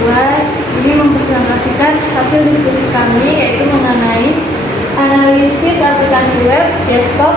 kedua ini mempresentasikan hasil diskusi kami, yaitu mengenai analisis aplikasi web, desktop,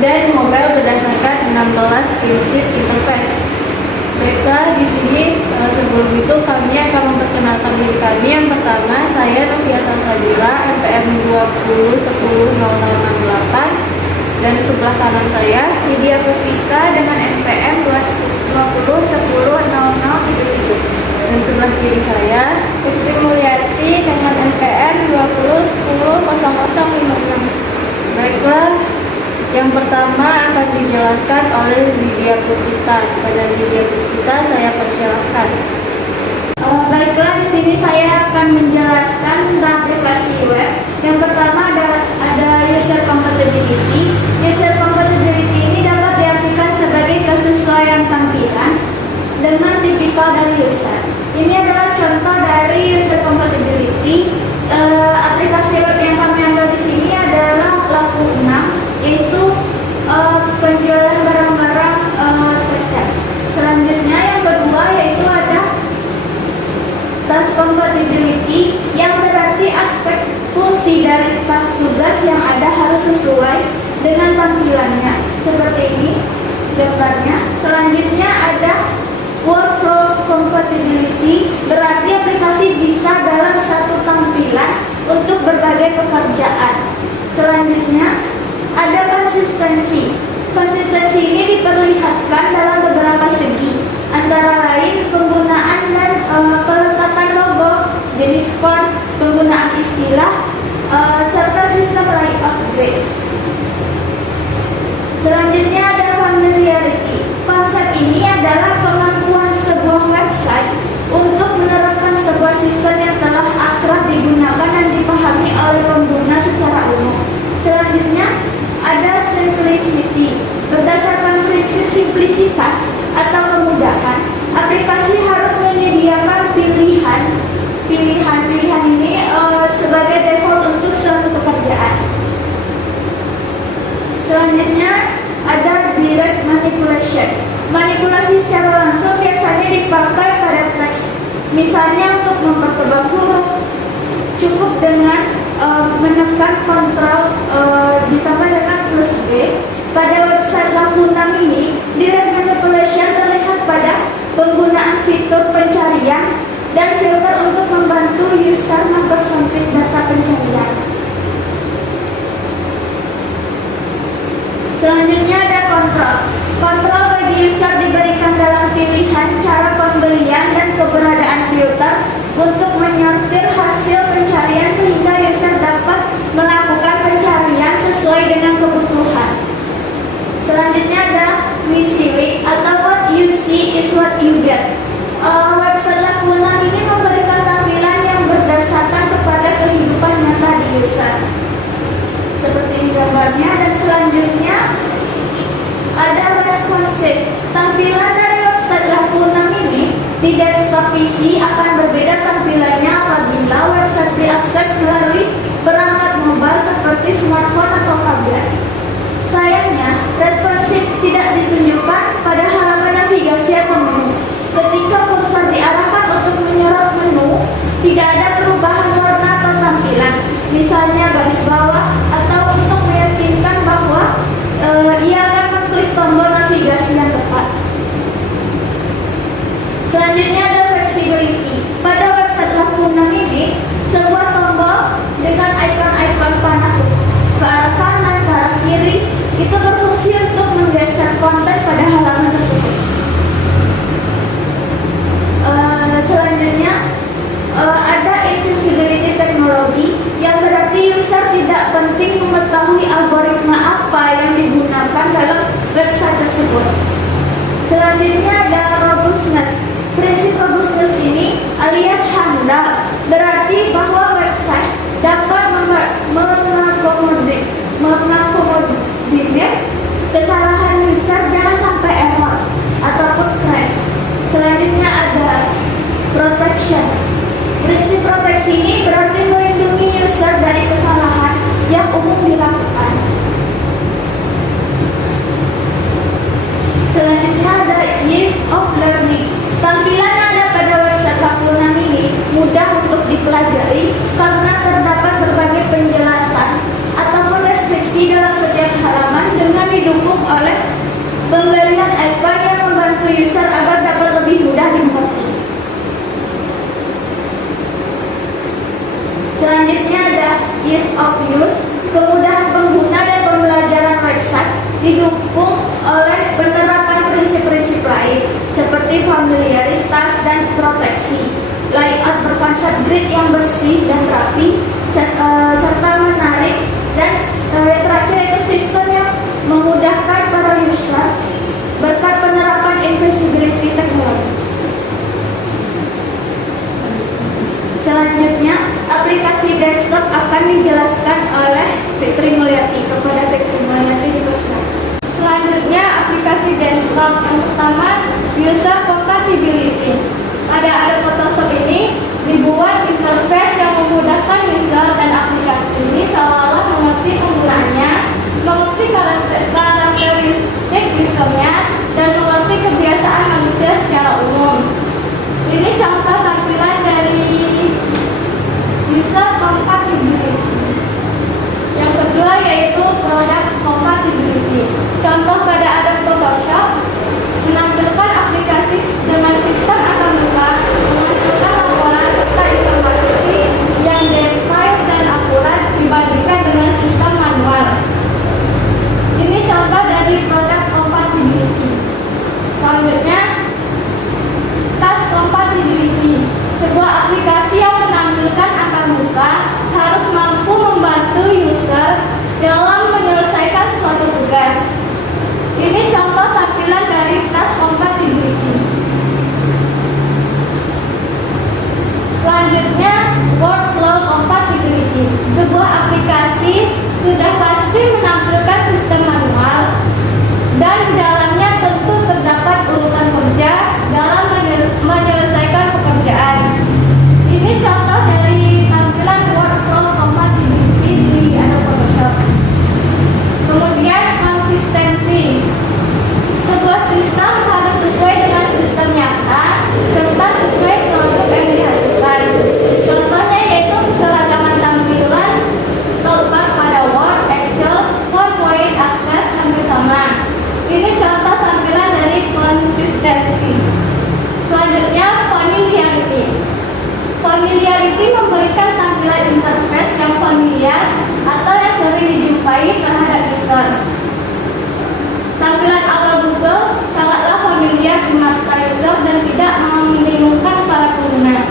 dan mobile berdasarkan 16 prinsip interface. Baiklah, di sini sebelum itu kami akan memperkenalkan diri kami. Yang pertama, saya Novia Salsabila, NPM 20100068, dan sebelah kanan saya Lydia Puspita dengan NPM 20100077, dan sebelah kiri saya Putri Mulyati dengan NPM 20100056. Baiklah, yang pertama akan dijelaskan oleh Lydia Puspita. Kepada Lydia Puspita saya persilahkan. Baiklah, di sini saya akan menjelaskan tentang aplikasi web. Yang pertama ada user compatibility. User compatibility ini dapat diartikan sebagai kesesuaian tampilan dengan tipikal dari user. Ini adalah contoh dari user compatibility. Aplikasi web yang kami ambil di sini adalah Laku6, yaitu penjualan barang-barang second. Selanjutnya yang kedua yaitu ada task compatibility, yang berarti aspek fungsi dari task tugas yang ada harus sesuai dengan tampilannya. Seperti ini gambarnya. Selanjutnya ada workflow compatibility, berarti aplikasi bisa dalam satu tampilan untuk berbagai pekerjaan. Selanjutnya ada konsistensi. Konsistensi ini diperlihatkan dalam beberapa segi, antara lain penggunaan dan peletakan logo, jenis font, penggunaan istilah, serta sistem write upgrade. Selanjutnya ada familiarity. Konsep ini adalah kemampuan sebuah website untuk menerapkan sebuah sistem yang telah akrab digunakan dan dipahami oleh pengguna secara umum. Selanjutnya ada simplicity. Berdasarkan prinsip simplisitas atau kemudahan, aplikasi harus menyediakan pilihan ini sebagai default untuk suatu pekerjaan. Selanjutnya ada direct manipulation. Manipulasi secara langsung biasanya dipakai pada teks. Misalnya untuk mempertebal huruf, cukup dengan menekan Ctrl ditambah dengan plus B. Pada website Laku6 ini, direct manipulation terlihat pada penggunaan fitur pencarian dan filter untuk membantu user mempersempit data pencarian. Selanjutnya ada kontrol. Kontrol bagi user diberikan dalam pilihan cara pembelian dan keberadaan filter untuk menyortir hasil pencarian sehingga user dapat melakukan pencarian sesuai dengan kebutuhan. Selanjutnya ada WYSIWYG atau what you see is what you get. Website Laku6 ini memberikan tampilan yang berdasarkan kepada kehidupan nyata di user. Seperti ini gambarnya. Dan selanjutnya ada responsive. Tampilan dari website Laku6 ini di desktop PC akan berbeda tampilannya apabila website diakses melalui perangkat mobile seperti smartphone atau tablet. Sayangnya, responsif tidak ditunjukkan pada halaman navigasi atau menu. Ketika kursor diarahkan untuk menyorot menu, tidak ada perubahan warna atau tampilan, misalnya garis bawah, atau untuk meyakinkan bahwa ia akan mengklik tombol navigasi yang tepat. Selanjutnya ada flexibility. Pada website Laku6 ini, sebuah tombol dengan ikon-ikon panah ke arah kanan, ke arah kiri, itu berfungsi untuk menggeser konten pada halaman tersebut. Selanjutnya ada invisibility teknologi, yang berarti user tidak penting mengetahui algoritma apa yang digunakan dalam website tersebut. Selanjutnya ada robustness. Prinsip robustness ini alias handal, berarti bahwa website dapat mengakomodir kesalahan user, jangan sampai error ataupun crash. Selanjutnya ada protection. Prinsip proteksi ini berarti melindungi user dari kesalahan yang umum dilakukan. Selanjutnya ada ease of learning. Tampilan yang ada pada website Laku6 ini ease of use, kemudahan pengguna dan pembelajaran website didukung oleh penerapan prinsip-prinsip lain seperti familiaritas dan proteksi. Layout berkonsep grid yang bersih dan rapi serta menarik, dan yang terakhir itu sistem yang memudahkan para user berkat penerapan invisibility teknologi. Selanjutnya, aplikasi desktop akan dijelaskan oleh Fitri Mulyati. Kepada Fitri Mulyati dipersilakan. Selanjutnya, aplikasi desktop. Yang pertama, user compatibility. Pada Adobe Photoshop ini dibuat interface yang memudahkan user dan aplikasi ini seolah-olah mengerti penggunanya, mengerti karakteristik usernya, dan mengerti kebiasaan manusia secara umum. Ini contoh tampilan dari user compatibility. Yang kedua yaitu product compatibility. Contoh pada Adobe Photoshop menampilkan aplikasi dengan sistem akan muka, menghasilkan laporan serta informasi yang detail dan akurat dibandingkan dengan sistem manual. Ini contoh dari product compatibility. Selanjutnya, task compatibility. Sebuah aplikasi yang menampilkan akan muka harus mampu membantu user dalam menyelesaikan suatu tugas. Ini contoh tampilan dari task compatibility. Selanjutnya, workflow compatibility. Sebuah aplikasi sudah pasti menampilkan sistem manual dan di dalamnya tentu terdapat urutan kerja dalam menyelesaikan pekerjaan. Ini contoh dari tampilan workflow compatibility di Adobe Photoshop. Kemudian, konsistensi. Sebuah sistem harus sesuai dengan sistem nyata serta sesuai produk yang dihasilkan. Contohnya yaitu keseragaman tampilan terletak pada Word, Excel, PowerPoint, Access, hampir sama. Ini contoh tampilan dari konsistensi. Selanjutnya, familiarity. Familiarity memberikan tampilan interface yang familiar atau yang sering dijumpai terhadap user. Tampilan awal Google sangatlah familiar di mata user dan tidak membingungkan para pengguna.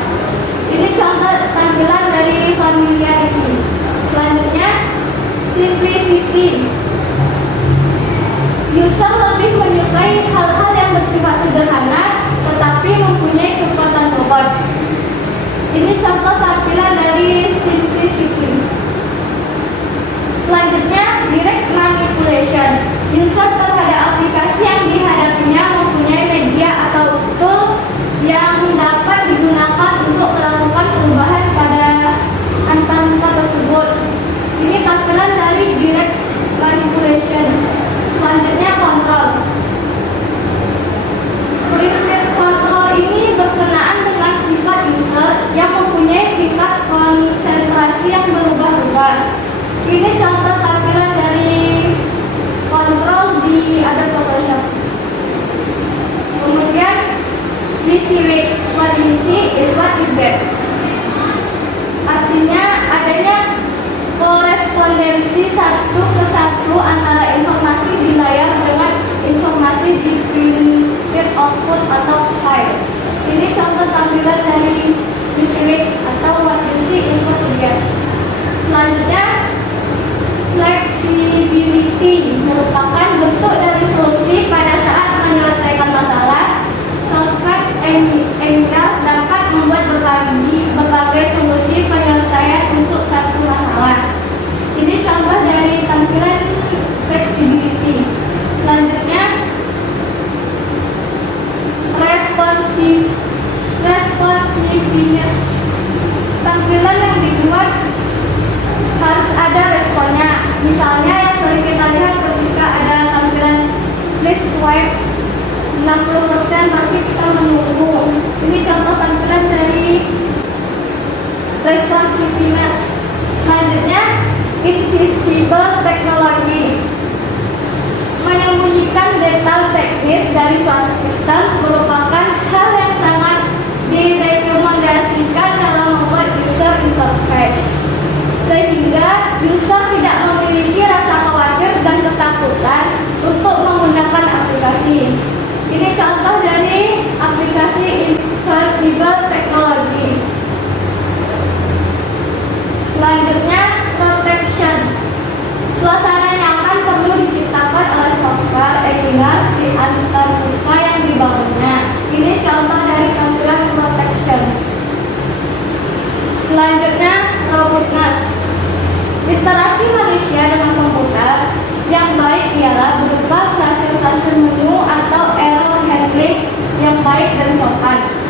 Ini contoh tampilan dari familiarity. Selanjutnya, simplicity. User lebih menyukai hal-hal yang bersifat sederhana tetapi mempunyai kekuatan bobot. Ini contoh tampilan dari simplicity. Selanjutnya, direct manipulation. User terhadap aplikasi yang dihadapinya mempunyai media atau tool yang dapat digunakan untuk melakukan perubahan pada antarmuka tersebut. Ini tampilan dari direct manipulation. Selanjutnya, kontrol. Prinsip kontrol ini berkenaan dengan sifat user yang mempunyai tingkat konsentrasi yang berubah-ubah. Ini contoh tampilan dari kontrol di Adobe Photoshop. Kemudian, we see what you see is what you get. Artinya adanya korespondensi satu ke satu antara informasi di layar dengan informasi di print output atau file. Ini contoh tampilan dari we see atau what you see is what you get. Selanjutnya, flexibility merupakan bentuk dari solusi pada saat menyelesaikan masalah. Shortcut Angular dapat membuat berbagai solusi penyelesaian untuk satu masalah. Ini contoh dari tampilan flexibility. Selanjutnya, responsive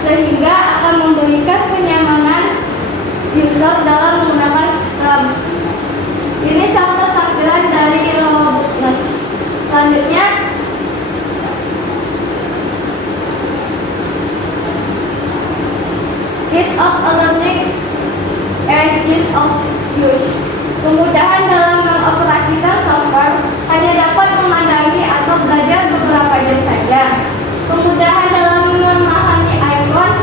sehingga akan memberikan kenyamanan user dalam menggunakan sistem. Ini contoh tampilan dari Roblox. Selanjutnya, ease of learning and ease of use. Kemudahan dalam mengoperasikan software hanya dapat memandangi atau belajar beberapa jam saja. Kemudahan dalam memahami ikon,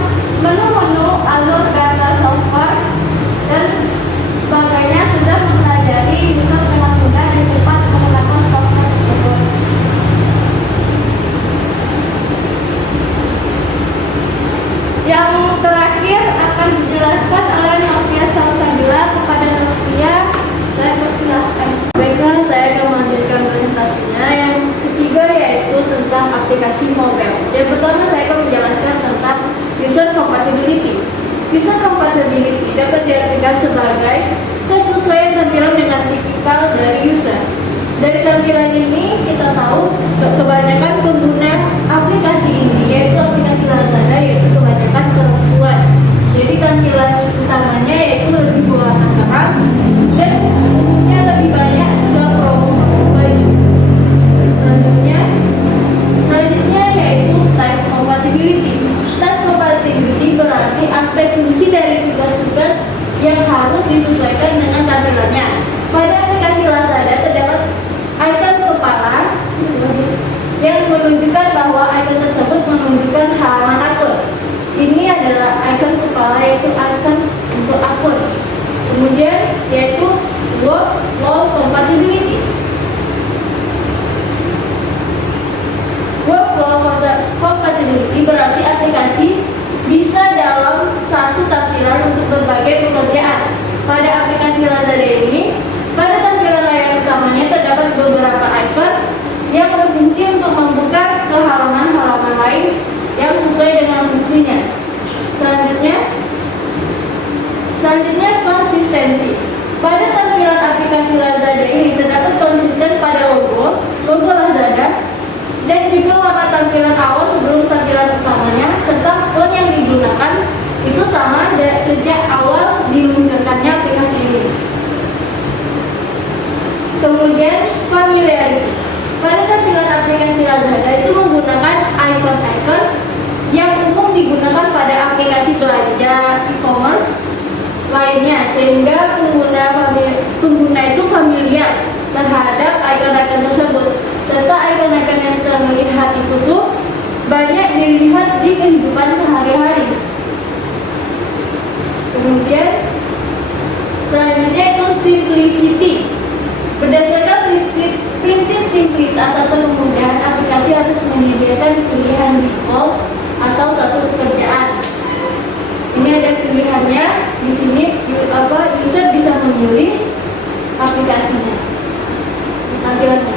menu-menu, alur data software, dan sebagainya sudah mempelajari user dengan mudah dan cepat menggunakan software tersebut. Yang terakhir akan dijelaskan oleh Novia Salsabila. Kepada Novia, saya persilahkan. Baiklah, saya akan melanjutkan presentasinya. Yang ketiga yaitu tentang aplikasi mobile. Yang pertama saya akan menjelaskan tentang user compatibility. User compatibility dapat diartikan sebagai kesesuaian tampilan dengan tipikal dari user. Dari tampilan ini kita tahu kebanyakan pengguna aplikasi ini, yaitu aplikasi Lazada, yaitu kebanyakan perempuan. Jadi tampilan utamanya yaitu lebih berwarna terang dan umumnya lebih banyak ke promo baju. Selanjutnya yaitu task compatibility. Task compatibility berarti aspek fungsi dari tugas-tugas yang harus disesuaikan dengan tampilannya. Pada aplikasi Lazada terdapat ikon kepala yang menunjukkan bahwa ikon tersebut menunjukkan halaman akun. Ini adalah ikon kepala, yaitu ikon untuk akun. Kemudian yaitu workflow compatibility. Workflow compatibility berarti aplikasi bisa dalam satu tampilan untuk berbagai pekerjaan. Pada aplikasi Lazada ini, pada tampilan layar utamanya terdapat beberapa ikon yang berfungsi untuk membuka ke halaman-halaman lain yang sesuai dengan fungsinya. Selanjutnya konsistensi. Pada tampilan aplikasi Lazada ini terdapat konsisten pada logo Lazada, dan juga warna tampilan awal sebelum tampilan utamanya, serta font yang digunakan itu sama sejak awal diluncurkannya aplikasi ini. Kemudian familiarity. Pada tampilan aplikasi Lazada itu menggunakan ikon-ikon yang umum digunakan pada aplikasi belanja e-commerce lainnya, sehingga pengguna itu familiar terhadap ikon-ikon tersebut, serta ikon-ikon yang terlihat itu tuh banyak dilihat di kehidupan sehari-hari. Kemudian selanjutnya itu simplicity. Berdasarkan prinsip simplitas atau kemudahan, aplikasi harus menyediakan pilihan default atau satu pekerjaan. Ini ada pilihannya. Di sini user bisa memilih aplikasinya, tampilannya.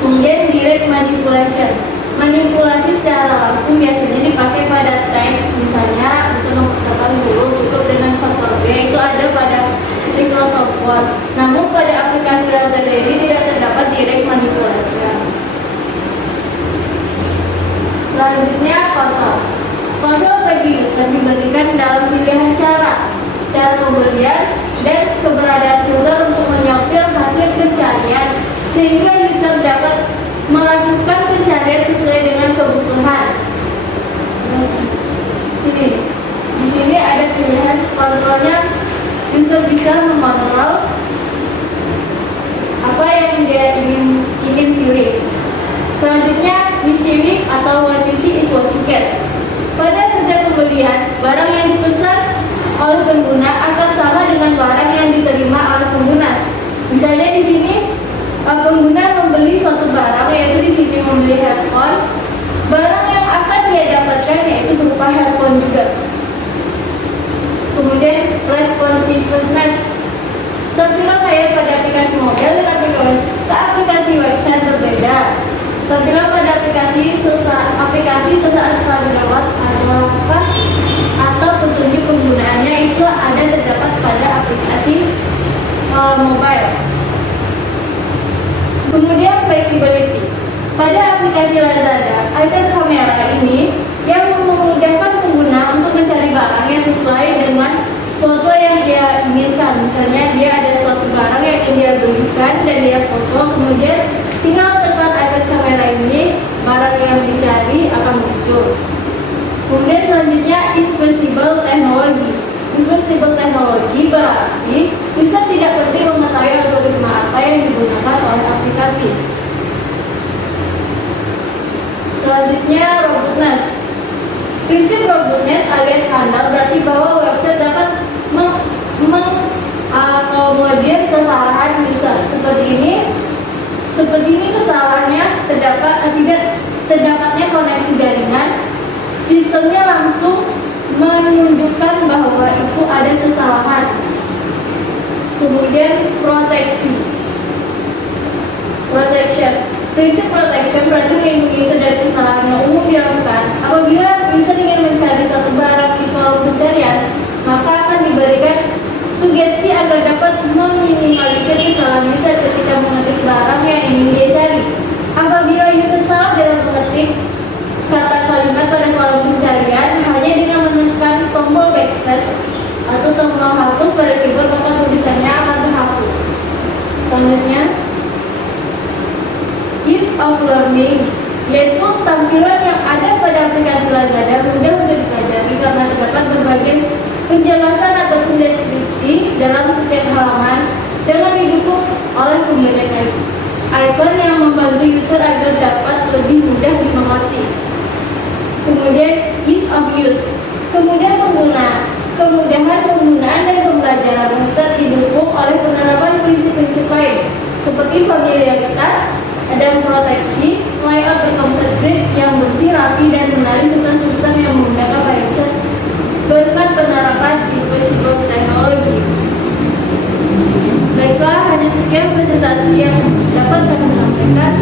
Kemudian direct manipulation. Manipulasi secara langsung biasanya dipakai pada teks, misalnya untuk mengatakan huruf cukup dengan faktor B, itu ada pada Microsoft Word. Namun pada aplikasi Lazada ini tidak terdapat direct manipulation. Selanjutnya kontrol. Kontrol bagi user diberikan dalam pilihan cara pembelian dan keberadaan filter untuk menyortir hasil pencarian, sehingga user dapat melakukan pencarian sesuai dengan kebutuhan. Di sini ada pilihan kontrolnya. User bisa mengontrol apa yang dia ingin pilih. Selanjutnya, misi atau what you see is what you get. Pada setiap pembelian, barang yang dipesan oleh pengguna akan sama dengan barang yang diterima oleh pengguna. Misalnya di sini pengguna membeli suatu barang, yaitu di sini membeli headphone. Barang yang akan dia dapatkan yaitu berupa headphone juga. Kemudian responsiveness. Tampilan layar pada aplikasi mobile dan aplikasi website berbeda. Tampilan pada aplikasi sesaat setelah dilewat adalah atau petunjuk penggunaannya itu ada terdapat pada aplikasi mobile. Kemudian flexibility. Pada aplikasi Lazada, ikon kamera ini yang memudahkan pengguna teknologi. Inklusibel teknologi berarti user tidak penting mengetahui algoritma apa yang digunakan oleh aplikasi. Selanjutnya, robustness. Prinsip robustness alias handal berarti bahwa website dapat mengakomodir kesalahan user. Seperti ini kesalahannya terdapatnya koneksi jaringan, sistemnya langsung menunjukkan bahwa itu ada kesalahan. Kemudian protection. Prinsip protection berarti melindungi user dari kesalahan yang umum dilakukan. Apabila user ingin mencari satu barang di kolom pencarian, maka akan diberikan sugesti agar dapat meminimalisir kesalahan user ketika mengetik barang yang ingin dia cari. Apabila user salah dalam mengetik kata kalimat pada kolom pencarian, hanya dengan menekan tombol backspace atau tombol hapus pada keyboard, maka tulisannya akan terhapus. Selanjutnya, ease of learning, yaitu tampilan yang ada pada aplikasi Lazada mudah untuk dipelajari karena terdapat berbagai penjelasan ataupun deskripsi dalam setiap halaman dengan didukung oleh pemberian icon yang membantu user agar dapat lebih mudah dimengerti. Kemudian ease of use, kemudahan penggunaan dan pembelajaran website didukung oleh penerapan prinsip-prinsip lain seperti familiaritas dan proteksi, layout berkonsep grid yang bersih, rapi, dan menarik, serta sistem yang menggunakan website berkat penerapan inklusibel teknologi. Baiklah, hanya sekian presentasi yang dapat kami sampaikan.